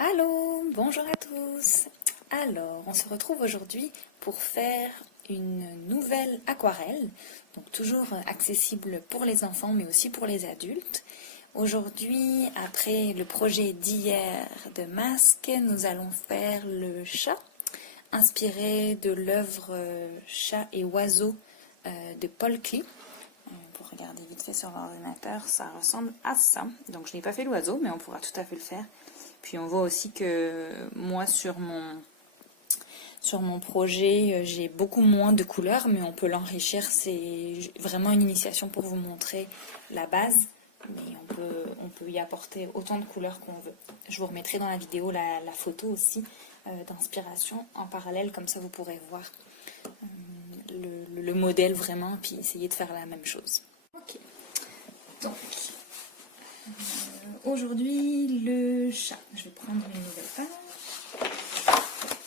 Allô, bonjour à tous. Alors, on se retrouve aujourd'hui pour faire une nouvelle aquarelle, donc toujours accessible pour les enfants mais aussi pour les adultes. Aujourd'hui, après le projet d'hier de masque, nous allons faire le chat, inspiré de l'œuvre Chat et oiseaux de Paul Klee. Pour regarder vite fait sur l'ordinateur, ça ressemble à ça. Donc je n'ai pas fait l'oiseau, mais on pourra tout à fait le faire. Puis on voit aussi que moi sur mon projet, j'ai beaucoup moins de couleurs, mais on peut l'enrichir. C'est vraiment une initiation pour vous montrer la base, mais on peut y apporter autant de couleurs qu'on veut. Je vous remettrai dans la vidéo la photo aussi d'inspiration en parallèle, comme ça vous pourrez voir le modèle vraiment, puis essayer de faire la même chose. Ok, donc aujourd'hui le chat. Je vais prendre une nouvelle page.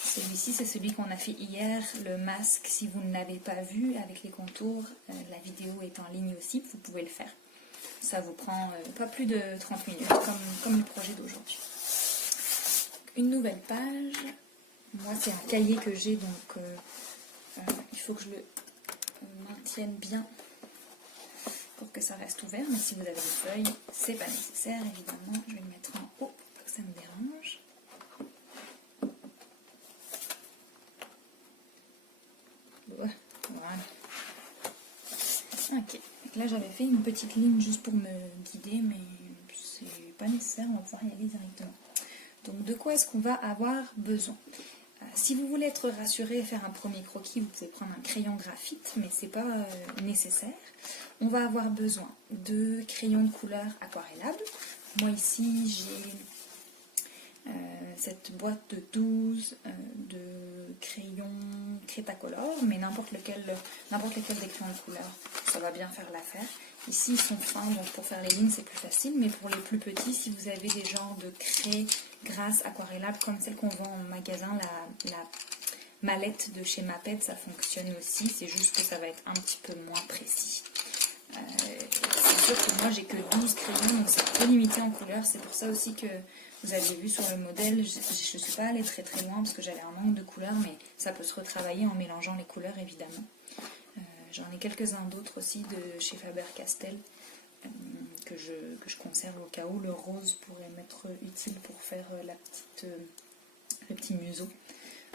Celui-ci, c'est celui qu'on a fait hier, le masque. Si vous ne l'avez pas vu avec les contours, la vidéo est en ligne aussi, vous pouvez le faire. Ça vous prend pas plus de 30 minutes, comme le projet d'aujourd'hui. Une nouvelle page. Moi, c'est un cahier que j'ai, donc il faut que je le maintienne bien pour que ça reste ouvert. Mais si vous avez des feuilles, c'est pas nécessaire, évidemment. Je vais le mettre en haut pour pas que ça me dérange. Voilà. Ok, donc là j'avais fait une petite ligne juste pour me guider, mais c'est pas nécessaire, on va pouvoir y aller directement. Donc de quoi est-ce qu'on va avoir besoin? Si vous voulez être rassuré et faire un premier croquis, vous pouvez prendre un crayon graphite, mais c'est pas nécessaire. On va avoir besoin de crayons de couleur aquarellables. Moi ici j'ai cette boîte de 12 de crayons Cretacolor, mais n'importe lequel des crayons de couleur, ça va bien faire l'affaire. Ici ils sont fins, donc pour faire les lignes c'est plus facile, mais pour les plus petits, si vous avez des genres de craies grasses aquarellables comme celle qu'on vend en magasin, la mallette de chez Maped, ça fonctionne aussi, c'est juste que ça va être un petit peu moins précis. C'est sûr que moi j'ai que 12 crayons, donc c'est trop limité en couleur, c'est pour ça aussi que vous avez vu sur le modèle, je ne suis pas allée très très loin parce que j'avais un manque de couleurs, mais ça peut se retravailler en mélangeant les couleurs évidemment. J'en ai quelques-uns d'autres aussi de chez Faber-Castell que je conserve au cas où. Le rose pourrait m'être utile pour faire le petit museau.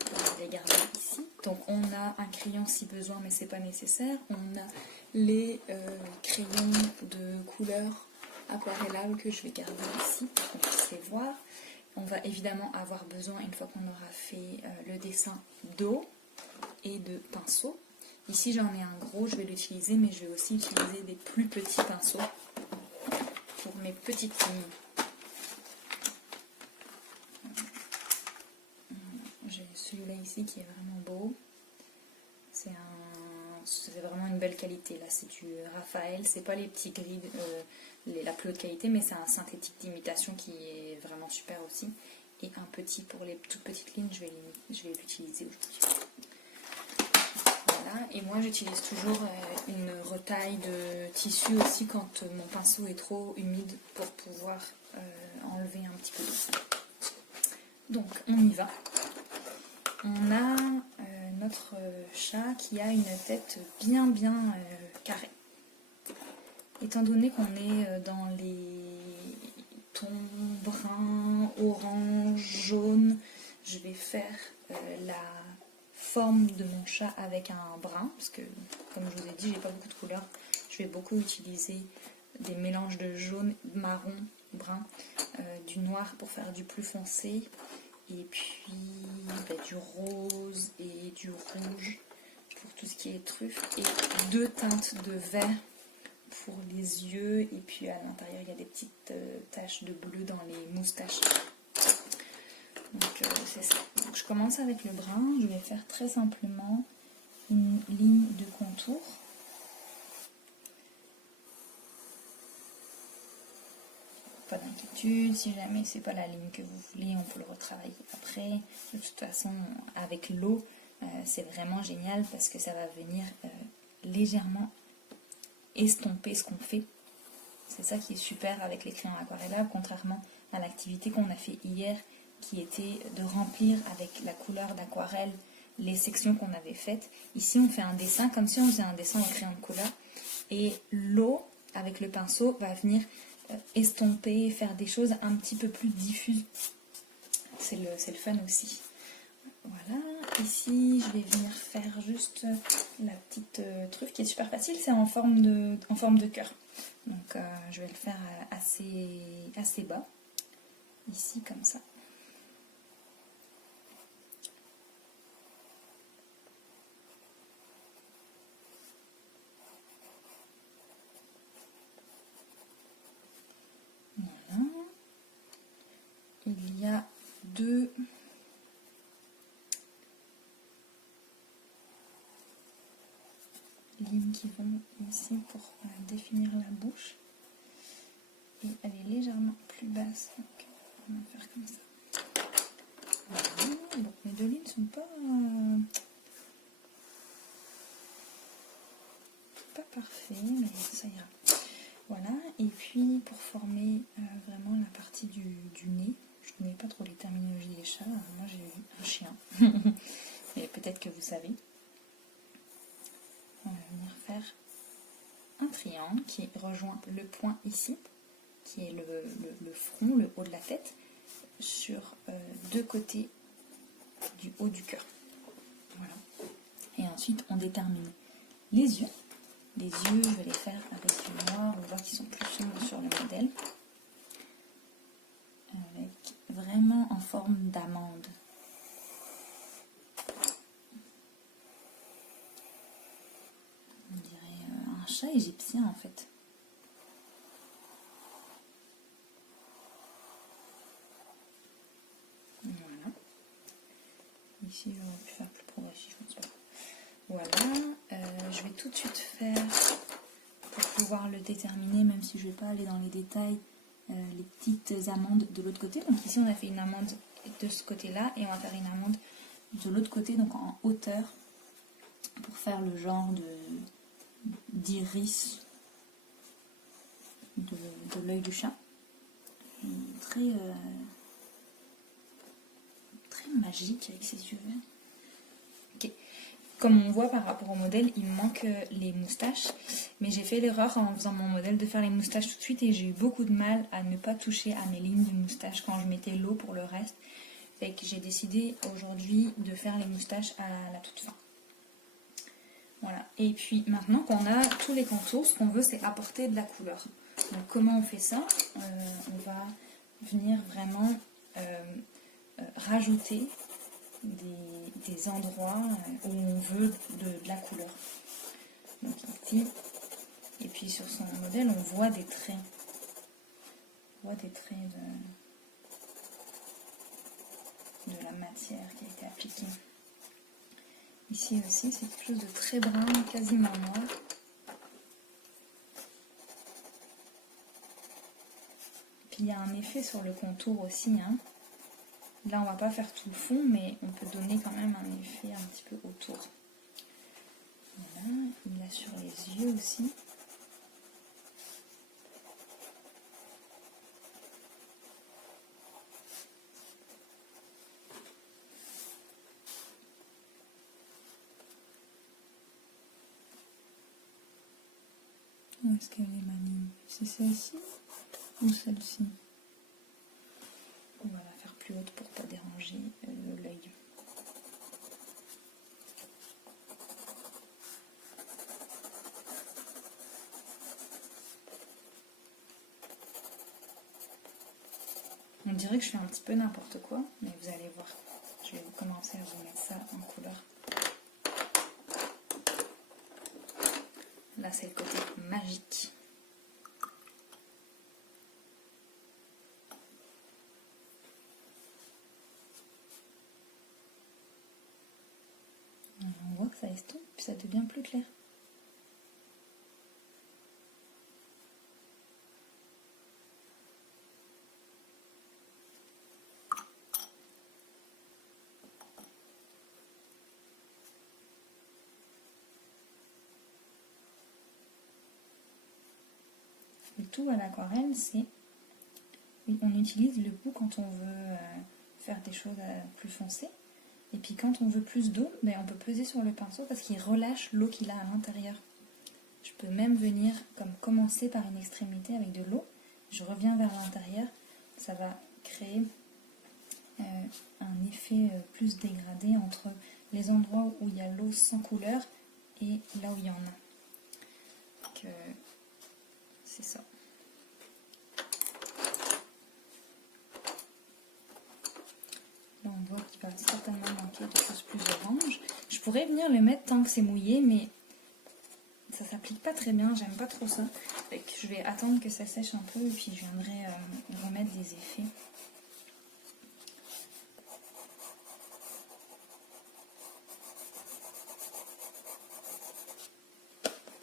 On va les garder ici. Donc on a un crayon si besoin, mais c'est pas nécessaire. On a les crayons de couleur aquarellables que je vais garder ici pour qu'on puisse les voir. On va évidemment avoir besoin, une fois qu'on aura fait le dessin, d'eau et de pinceaux. Ici j'en ai un gros, je vais l'utiliser, mais je vais aussi utiliser des plus petits pinceaux pour mes petites lignes. J'ai celui-là ici qui est vraiment beau. C'est vraiment une belle qualité. Là, c'est du Raphaël. C'est pas les petits gris, la plus haute qualité, mais c'est un synthétique d'imitation qui est vraiment super aussi. Et un petit pour les toutes petites lignes, je vais l'utiliser aujourd'hui. Voilà. Et moi, j'utilise toujours une retaille de tissu aussi quand mon pinceau est trop humide pour pouvoir enlever un petit peu d'eau. Donc, on y va. On a notre chat qui a une tête bien carrée. Étant donné qu'on est dans les tons brun, orange, jaune, je vais faire la forme de mon chat avec un brun, parce que comme je vous ai dit, j'ai pas beaucoup de couleurs. Je vais beaucoup utiliser des mélanges de jaune, marron, brun, du noir pour faire du plus foncé. Et puis du rose et du rouge pour tout ce qui est truffe. Et 2 teintes de vert pour les yeux. Et puis à l'intérieur, il y a des petites taches de bleu dans les moustaches. Donc c'est ça. Donc je commence avec le brun. Je vais faire très simplement une ligne de contour. Pas d'inquiétude, si jamais c'est pas la ligne que vous voulez, on peut le retravailler après. De toute façon, avec l'eau, c'est vraiment génial parce que ça va venir légèrement estomper ce qu'on fait. C'est ça qui est super avec les crayons aquarellables, contrairement à l'activité qu'on a fait hier qui était de remplir avec la couleur d'aquarelle les sections qu'on avait faites. Ici, on fait un dessin comme si on faisait un dessin au crayon de couleur. Et l'eau, avec le pinceau, va venir estomper, faire des choses un petit peu plus diffuses. C'est le fun aussi. Voilà, ici, je vais venir faire juste la petite truffe qui est super facile. C'est en forme de cœur. Donc, je vais le faire assez bas. Ici, comme ça. Voilà. Il y a deux lignes qui vont ici pour définir la bouche. Et elle est légèrement plus basse. Donc, on va faire comme ça. Voilà. Donc, mes deux lignes ne sont pas parfaites, mais ça ira. Voilà, et puis pour former vraiment la partie du nez, je ne connais pas trop les terminologies des chats, moi j'ai eu un chien, mais peut-être que vous savez. On va venir faire un triangle qui rejoint le point ici, qui est le front, le haut de la tête, sur deux côtés du haut du cœur. Voilà. Et ensuite on détermine les yeux. Les yeux, je vais les faire avec du noir, on voit qu'ils sont plus sombres sur le modèle. Avec vraiment en forme d'amande. On dirait un chat égyptien en fait. Voilà. Ici, j'aurais pu faire plus progressif, je pense pas. Voilà. Je vais tout de suite faire, pour pouvoir le déterminer, même si je ne vais pas aller dans les détails, les petites amandes de l'autre côté. Donc ici, on a fait une amande de ce côté-là et on va faire une amande de l'autre côté, donc en hauteur, pour faire le genre d'iris de l'œil du chat. Très, très magique avec ses yeux verts. Ok. Comme on voit par rapport au modèle, il me manque les moustaches. Mais j'ai fait l'erreur en faisant mon modèle de faire les moustaches tout de suite et j'ai eu beaucoup de mal à ne pas toucher à mes lignes de moustache quand je mettais l'eau pour le reste. Fait que j'ai décidé aujourd'hui de faire les moustaches à la toute fin. Voilà. Et puis maintenant qu'on a tous les contours, ce qu'on veut c'est apporter de la couleur. Donc comment on fait ça? On va venir vraiment rajouter des endroits où on veut de la couleur. Donc ici, et puis sur son modèle, on voit des traits. On voit des traits de la matière qui a été appliquée. Ici aussi, c'est quelque chose de très brun, quasiment noir. Puis il y a un effet sur le contour aussi, hein. Là, on va pas faire tout le fond, mais on peut donner quand même un effet un petit peu autour. Voilà, il a sur les yeux aussi. Où est-ce qu'elle est ma ligne? C'est celle-ci ou celle-ci? On va la faire plus haute pour pas déranger l'œil. On dirait que je fais un petit peu n'importe quoi, mais vous allez voir. Je vais commencer à vous mettre ça en couleur. Là, c'est le côté magique. On voit que ça estompe, puis ça devient plus clair. Le tout à l'aquarelle, c'est... Oui, on utilise le bout quand on veut faire des choses plus foncées. Et puis quand on veut plus d'eau, ben, on peut peser sur le pinceau parce qu'il relâche l'eau qu'il a à l'intérieur. Je peux même venir comme commencer par une extrémité avec de l'eau. Je reviens vers l'intérieur. Ça va créer un effet plus dégradé entre les endroits où il y a l'eau sans couleur et là où il y en a. Donc, c'est ça. Là, on voit qu'il va certainement manquer de choses plus orange. Je pourrais venir le mettre tant que c'est mouillé, mais ça s'applique pas très bien, j'aime pas trop ça. Fait que je vais attendre que ça sèche un peu et puis je viendrai remettre des effets.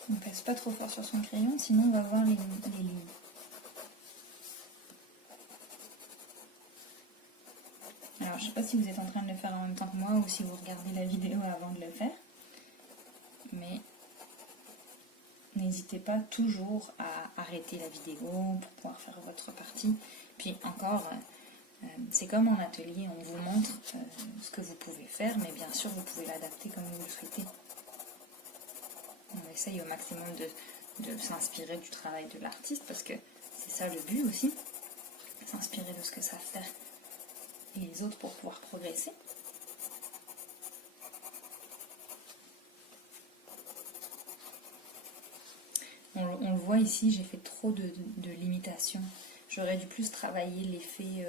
On ne pèse pas trop fort sur son crayon, sinon on va voir les lignes. Alors je ne sais pas si vous êtes en train de le faire en même temps que moi ou si vous regardez la vidéo avant de le faire. Mais n'hésitez pas toujours à arrêter la vidéo pour pouvoir faire votre partie. Puis encore, c'est comme en atelier, on vous montre ce que vous pouvez faire, mais bien sûr vous pouvez l'adapter comme vous le souhaitez. On essaye au maximum de s'inspirer du travail de l'artiste parce que c'est ça le but aussi, s'inspirer de ce que savent faire les autres pour pouvoir progresser. On le voit ici, j'ai fait trop de limitations. J'aurais dû plus travailler l'effet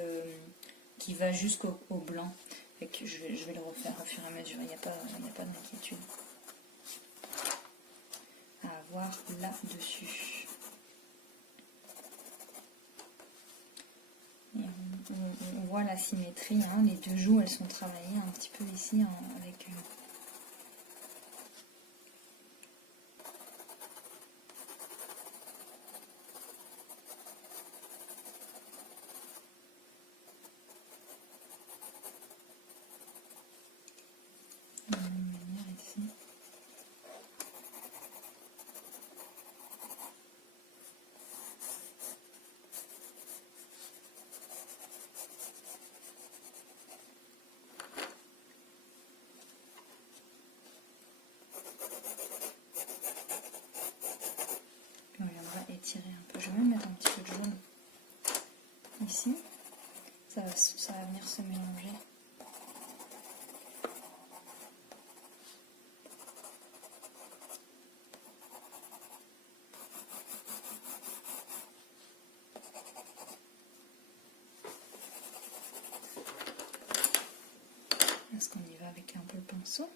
qui va jusqu'au blanc. Fait que je vais le refaire au fur et à mesure, il n'y a pas d'inquiétude à avoir là-dessus. On voit la symétrie, hein, les deux joues elles sont travaillées un petit peu ici avec... On viendra étirer un peu. Je vais même mettre un petit peu de jaune ici. Ça va venir se mélanger. Est-ce qu'on y va avec un peu le pinceau?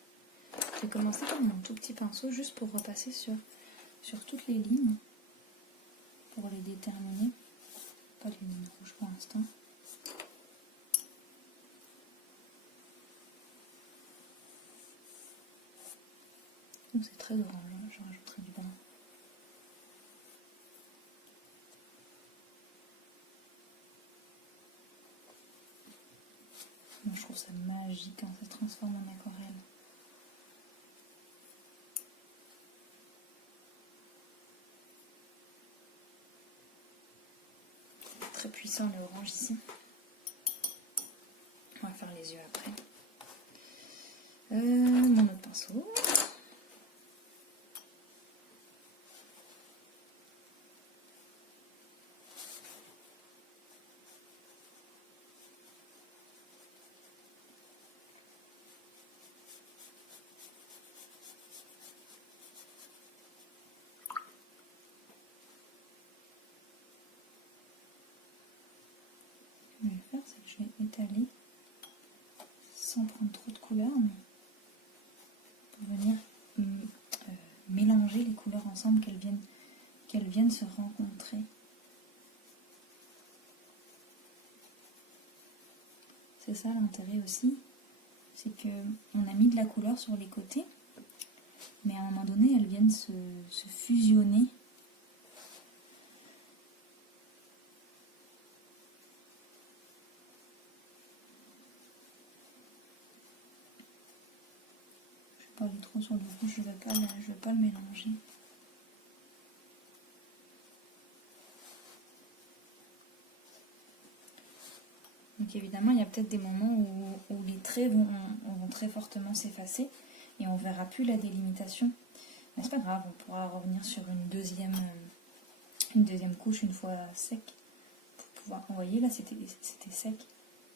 Je vais commencer par mon tout petit pinceau juste pour repasser sur toutes les lignes pour les déterminer. Pas les lignes rouges pour l'instant. C'est très orange, hein. Je rajouterai du blanc. Moi, je trouve ça magique quand ça se transforme en aquarelle. C'est très puissant le orange ici. On va faire les yeux après. Mon autre pinceau. Ce que je vais faire, c'est que je vais étaler sans prendre trop de couleurs, mais pour venir mélanger les couleurs ensemble, qu'elles viennent se rencontrer. C'est ça l'intérêt aussi, c'est que on a mis de la couleur sur les côtés, mais à un moment donné, elles viennent se fusionner. Je vais pas aller trop sur le rouge, je vais pas le mélanger. Donc évidemment, il y a peut-être des moments où les traits vont très fortement s'effacer et on verra plus la délimitation. Mais c'est pas grave, on pourra revenir sur une deuxième couche une fois sec pour pouvoir. Vous voyez là, c'était sec.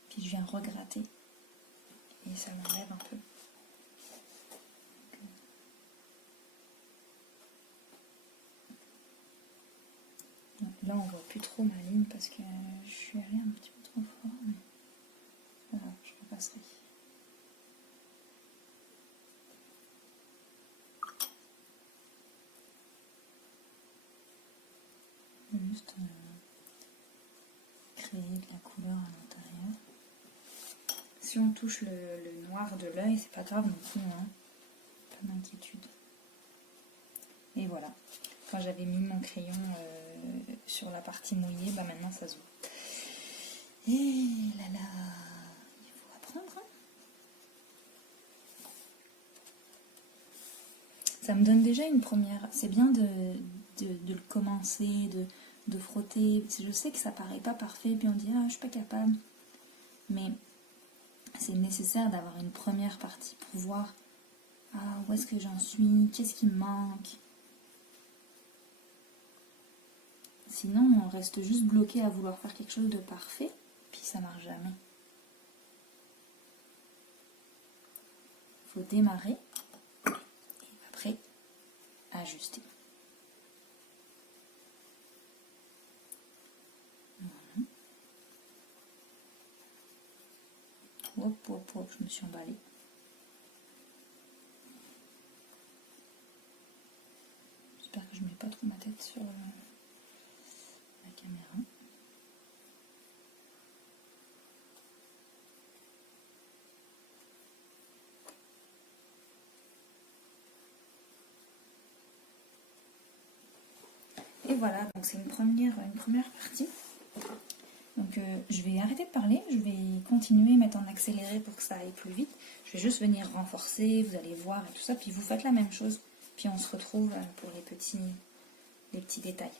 Puis je viens regratter et ça m'enlève un peu. Là, on voit plus trop ma ligne parce que je suis allée un petit peu trop fort. Mais voilà, je repasserai. Juste créer de la couleur à l'intérieur. Si on touche le noir de l'œil, c'est pas grave non plus, hein. Pas d'inquiétude. Et voilà. Quand j'avais mis mon crayon sur la partie mouillée, bah maintenant ça se voit. Et là là, il faut apprendre. Hein. Ça me donne déjà une première. C'est bien de le commencer, de frotter. Je sais que ça paraît pas parfait, puis on dit ah je suis pas capable. Mais c'est nécessaire d'avoir une première partie pour voir ah où est-ce que j'en suis, qu'est-ce qui me manque. Sinon, on reste juste bloqué à vouloir faire quelque chose de parfait, puis ça marche jamais. Il faut démarrer et après ajuster. Voilà. Hop, hop, hop, je me suis emballée. J'espère que je ne mets pas trop ma tête sur la caméra. Et voilà, donc c'est une première partie. Donc je vais arrêter de parler, je vais continuer, mettre en accéléré pour que ça aille plus vite. Je vais juste venir renforcer, vous allez voir et tout ça, puis vous faites la même chose. Puis on se retrouve pour les petits détails.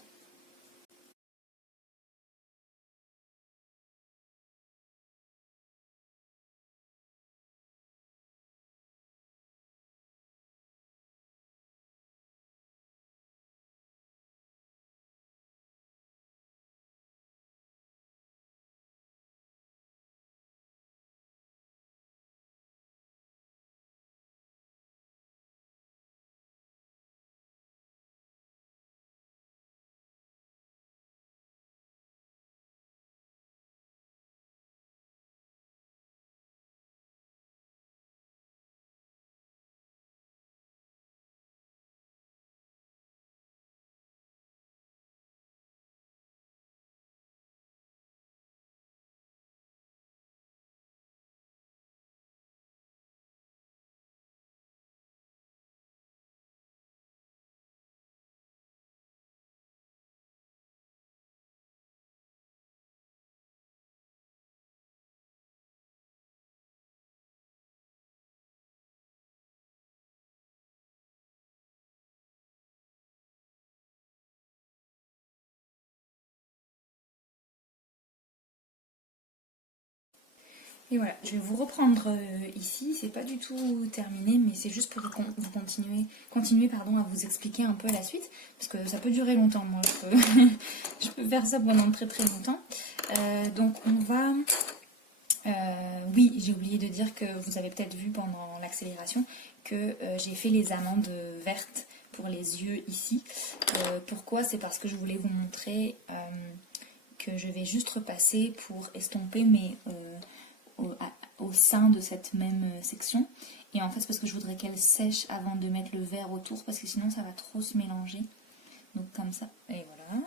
Et voilà, je vais vous reprendre ici, c'est pas du tout terminé, mais c'est juste pour vous continuer à vous expliquer un peu la suite, parce que ça peut durer longtemps, moi je peux faire ça pendant très très longtemps. Donc on va... oui, j'ai oublié de dire que vous avez peut-être vu pendant l'accélération que j'ai fait les amandes vertes pour les yeux ici. Pourquoi? C'est parce que je voulais vous montrer que je vais juste repasser pour estomper mes... au sein de cette même section, et en fait c'est parce que je voudrais qu'elle sèche avant de mettre le vert autour, parce que sinon ça va trop se mélanger. Donc comme ça, et voilà,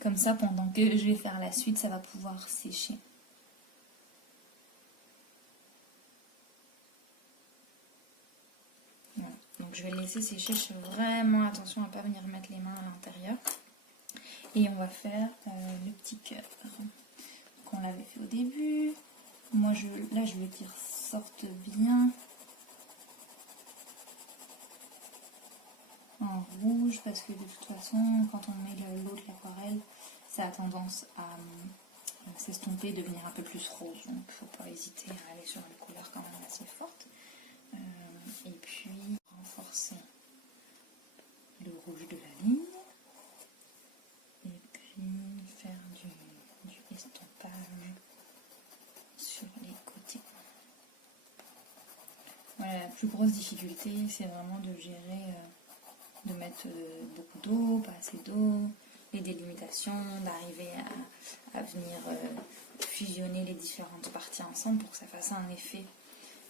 comme ça pendant que je vais faire la suite ça va pouvoir sécher. Voilà. Donc je vais le laisser sécher, je fais vraiment attention à ne pas venir mettre les mains à l'intérieur, et on va faire le petit cœur qu'on l'avait fait au début. Moi, là, je veux qu'il ressorte bien en rouge, parce que de toute façon, quand on met l'eau de l'aquarelle, ça a tendance s'estomper, devenir un peu plus rose. Donc il ne faut pas hésiter à aller sur une couleur quand même assez forte. Et puis renforcer le rouge de la ligne. Et puis faire du estompage sur les côtés. Voilà, la plus grosse difficulté, c'est vraiment de gérer, de mettre beaucoup d'eau, pas assez d'eau, les délimitations, d'arriver à venir fusionner les différentes parties ensemble pour que ça fasse un effet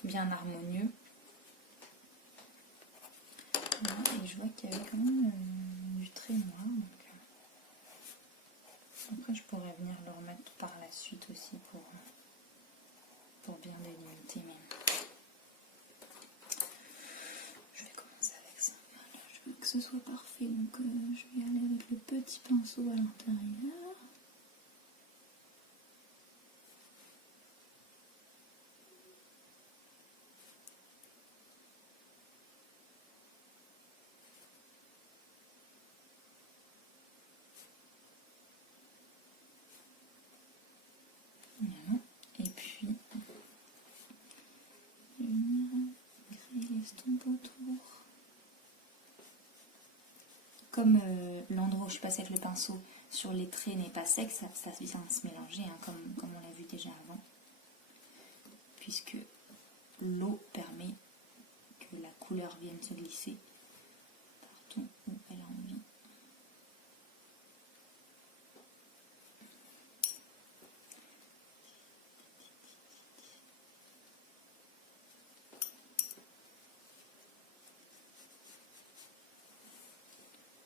bien harmonieux. Voilà, et je vois qu'il y avait quand même du trait noir. Donc, après, je pourrais venir le remettre par la suite aussi pour bien délimiter. Mais je vais commencer avec ça. Voilà, je veux que ce soit parfait, donc je vais aller avec le petit pinceau à l'intérieur. Voilà. Et puis, je vais venir créer l'estompe autour. Comme l'endroit où je passe avec le pinceau sur les traits n'est pas sec, ça vient se mélanger, hein, comme on l'a vu déjà avant. Puisque l'eau permet que la couleur vienne se glisser partout où elle a envie.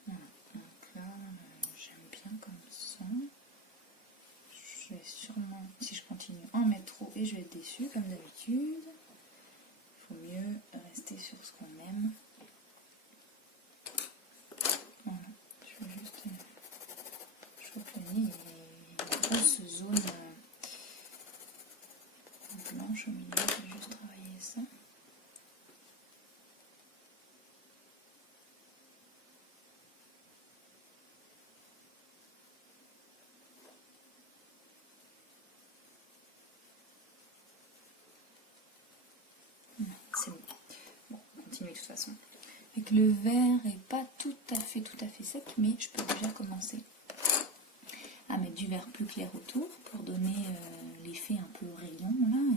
Voilà. Donc là, j'aime bien comme ça. Je vais sûrement, si je continue, en mettre trop et je vais être déçue comme d'habitude. Il faut mieux rester sur ce qu'on aime. Voilà, je vais juste. Je crois que le nez est une grosse zone blanche au milieu. Je vais juste travailler ça. C'est bon. Bon, on continue de toute façon. Avec le vert est pas tout à fait sec, mais je peux déjà commencer à mettre du vert plus clair autour pour donner l'effet un peu rayon là.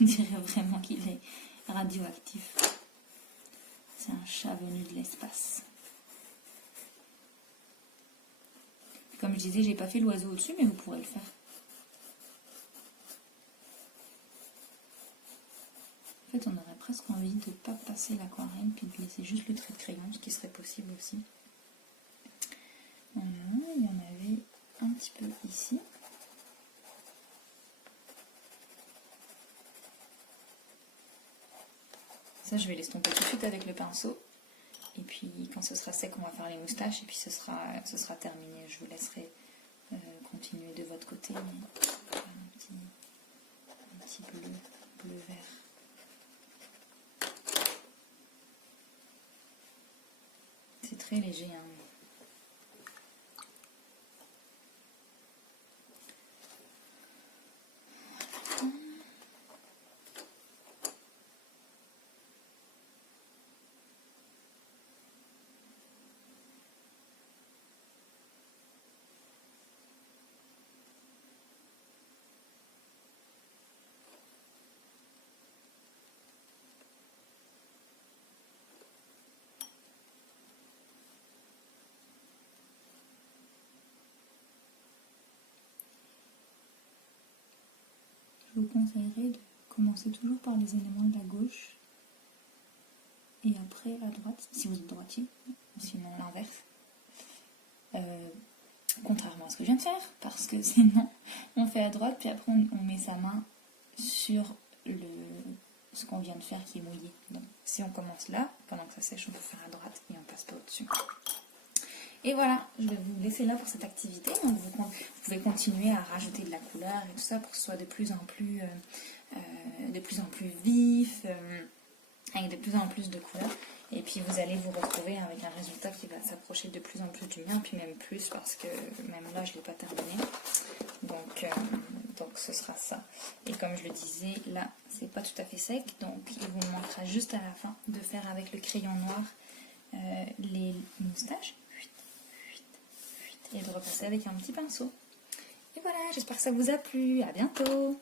On dirait vraiment qu'il est radioactif. C'est un chat venu de l'espace. Comme je disais, j'ai pas fait l'oiseau au-dessus, mais vous pourrez le faire. En fait, on aurait presque envie de ne pas passer l'aquarelle, puis de laisser juste le trait de crayon, ce qui serait possible aussi. Voilà, il y en avait un petit peu ici. Ça, je vais l'estomper tout de suite avec le pinceau. Et puis, quand ce sera sec, on va faire les moustaches. Et puis, ce sera terminé. Je vous laisserai continuer de votre côté. Mais un petit bleu-vert. C'est très léger, hein. Je vous conseillerais de commencer toujours par les éléments de la gauche et après à droite, si vous êtes droitier, sinon l'inverse. Contrairement à ce que je viens de faire, parce que sinon on fait à droite, puis après on met sa main sur ce qu'on vient de faire qui est mouillé. Donc si on commence là, pendant que ça sèche, on peut faire à droite et on passe pas au-dessus. Et voilà, je vais vous laisser là pour cette activité. Donc vous pouvez continuer à rajouter de la couleur et tout ça pour que ce soit de plus en plus vif, avec de plus en plus de couleurs. Et puis vous allez vous retrouver avec un résultat qui va s'approcher de plus en plus du mien, puis même plus parce que même là je ne l'ai pas terminé. Donc Donc ce sera ça. Et comme je le disais, là, c'est pas tout à fait sec, donc il vous manquera juste à la fin de faire avec le crayon noir les moustaches et de repasser avec un petit pinceau. Et voilà, j'espère que ça vous a plu. À bientôt!